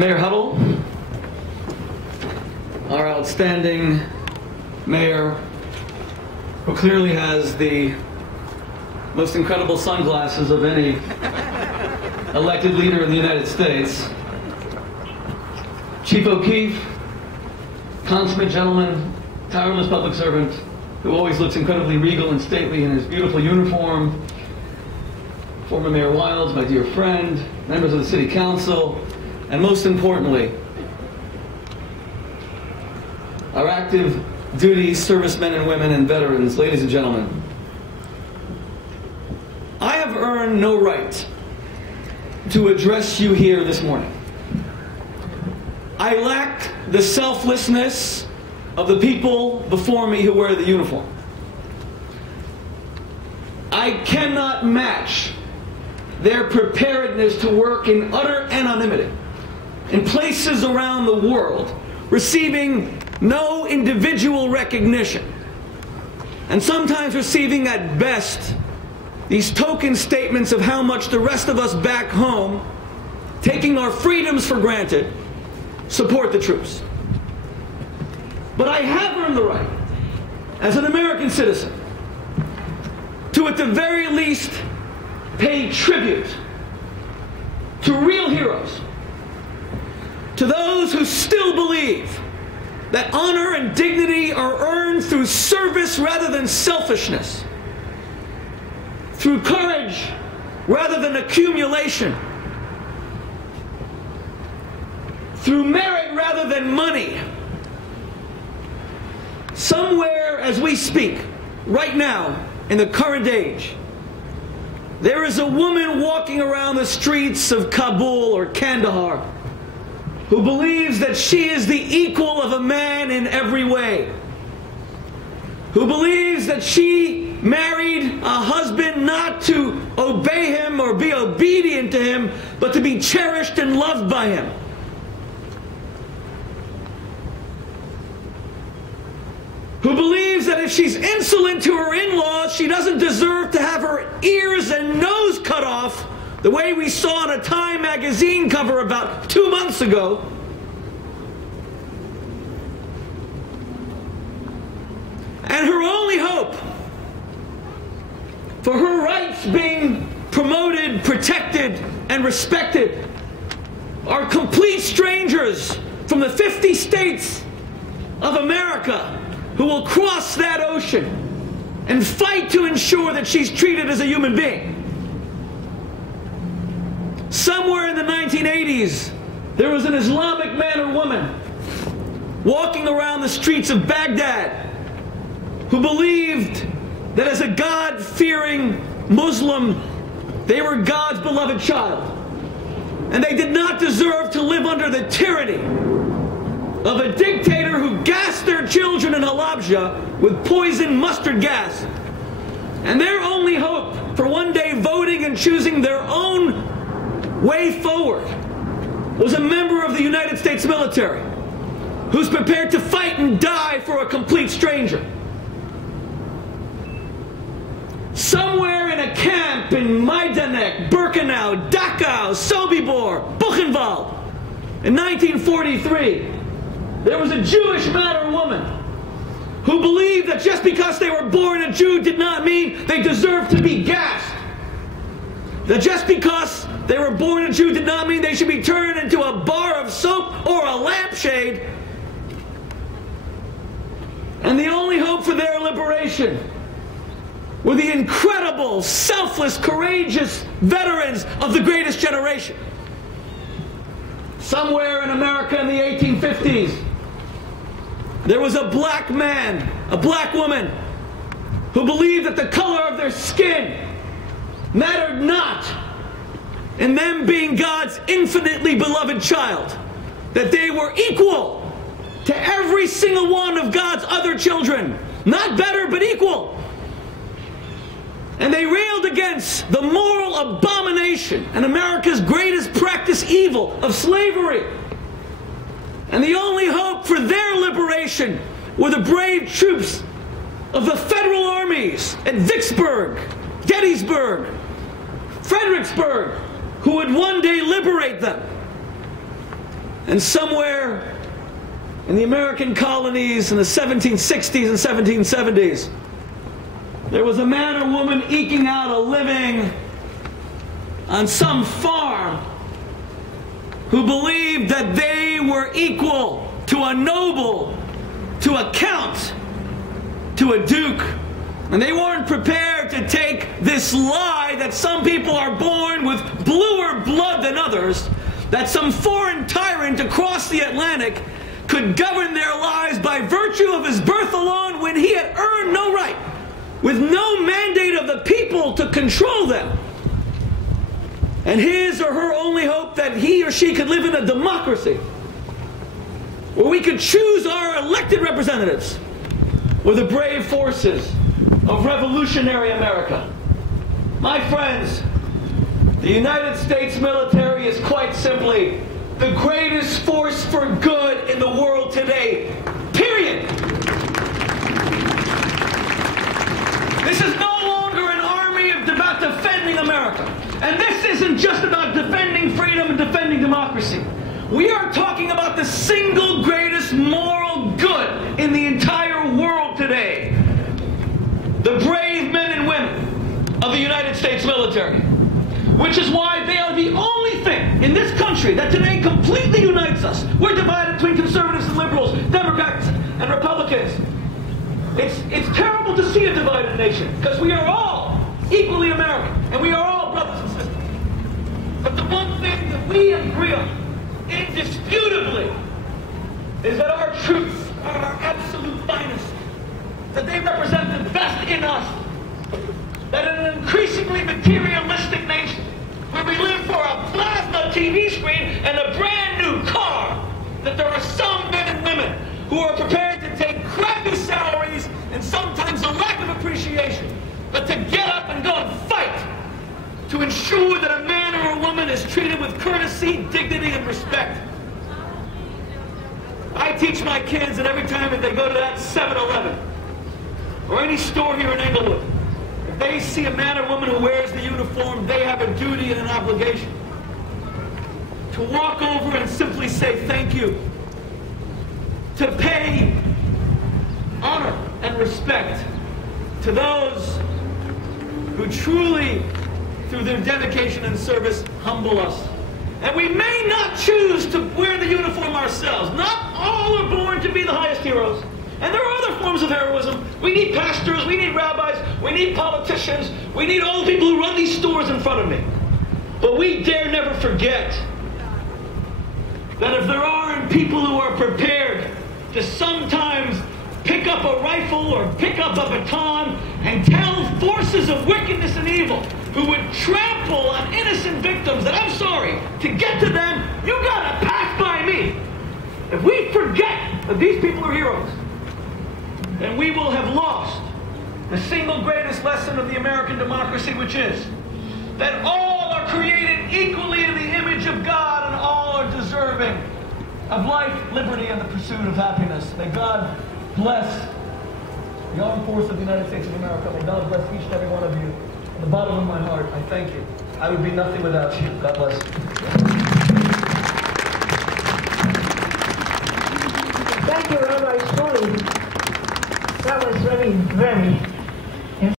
Mayor Huddle, our outstanding mayor, who clearly has the most incredible sunglasses of any elected leader in the United States, Chief O'Keefe, consummate gentleman, tireless public servant, who always looks incredibly regal and stately in his beautiful uniform, former Mayor Wilds, my dear friend, members of the City Council, and most importantly, our active duty servicemen and women and veterans, ladies and gentlemen. I have earned no right to address you here this morning. I lack the selflessness of the people before me who wear the uniform. I cannot match their preparedness to work in utter anonymity in places around the world, receiving no individual recognition, and sometimes receiving at best these token statements of how much the rest of us back home, taking our freedoms for granted, support the troops. But I have earned the right, as an American citizen, to at the very least pay tribute to real heroes, to those who still believe that honor and dignity are earned through service rather than selfishness, through courage rather than accumulation, through merit rather than money. Somewhere as we speak, right now, in the current age, there is a woman walking around the streets of Kabul or Kandahar who believes that she is the equal of a man in every way, who believes that she married a husband not to obey him or be obedient to him, but to be cherished and loved by him, who believes that if she's insolent to her in-laws, she doesn't deserve to have her ears and nose cut off the way we saw on a Time magazine cover about 2 months ago. And her only hope for her rights being promoted, protected, and respected are complete strangers from the 50 states of America who will cross that ocean and fight to ensure that she's treated as a human being. Somewhere in the 1980s, there was an Islamic man or woman walking around the streets of Baghdad who believed that as a God-fearing Muslim, they were God's beloved child. And they did not deserve to live under the tyranny of a dictator who gassed their children in Halabja with poison mustard gas. And their only hope for one day voting and choosing their own way forward was a member of the United States military who's prepared to fight and die for a complete stranger. Somewhere in a camp in Majdanek, Birkenau, Dachau, Sobibor, Buchenwald, in 1943, there was a Jewish man or woman who believed that just because they were born a Jew did not mean they deserved to be gassed. That just because they were born a Jew did not mean they should be turned into a bar of soap or a lampshade. And the only hope for their liberation were the incredible, selfless, courageous veterans of the greatest generation. Somewhere in America in the 1850s, there was a black man, a black woman, who believed that the color of their skin mattered not in them being God's infinitely beloved child, that they were equal to every single one of God's other children, not better but equal. And they railed against the moral abomination and America's greatest practice evil of slavery. And the only hope for their liberation were the brave troops of the federal armies at Vicksburg, Gettysburg, Fredericksburg, who would one day liberate them. And somewhere in the American colonies in the 1760s and 1770s, there was a man or woman eking out a living on some farm who believed that they were equal to a noble, to a count, to a duke. And they weren't prepared to take this lie that some people are born with bluer blood than others, that some foreign tyrant across the Atlantic could govern their lives by virtue of his birth alone when he had earned no right, with no mandate of the people to control them. And his or her only hope that he or she could live in a democracy where we could choose our elected representatives were the brave forces of revolutionary America. My friends, the United States military is quite simply the greatest force for good in the world today. Period. This is no longer an army about defending America. And this isn't just about defending freedom and defending democracy. We are talking about the single greatest moral good in the entire world today. The brave men and women of the United States military. Which is why they are the only thing in this country that today completely unites us. We're divided between conservatives and liberals, Democrats and Republicans. It's terrible to see a divided nation, because we are all equally American, and we are all brothers and sisters. But the one thing that we agree on, indisputably, is that our truths are our absolute finest, that they represent the best in us, that in an increasingly materialistic nation, where we live for a plasma TV screen and a brand new car, that there are some men and women who are prepared to take crappy salaries and sometimes a lack of appreciation, but to get up and go and fight to ensure that a man or a woman is treated with courtesy, dignity, and respect. I teach my kids that every time that they go to that 7-Eleven or any store here in Englewood, if they see a man or woman who wears the uniform, they have a duty and an obligation to walk over and simply say thank you, to pay honor and respect to those who truly, through their dedication and service, humble us. And we may not choose to wear the uniform ourselves. Not all are born to be the highest heroes. And there are other forms of heroism. We need pastors, we need rabbis, we need politicians, we need all the people who run these stores in front of me. But we dare never forget that if there aren't people who are prepared to sometimes pick up a rifle or pick up a baton and tell forces of wickedness and evil who would trample on innocent victims that, I'm sorry, to get to them, you gotta pass by me. If we forget that these people are heroes, then we will have lost the single greatest lesson of the American democracy, which is that all are created equally in the image of God and all are deserving of life, liberty, and the pursuit of happiness. May God bless the armed force of the United States of America. May God bless each and every one of you. From the bottom of my heart, I thank you. I would be nothing without you. God bless you. Thank you, Rabbi Shmuley. That was very, very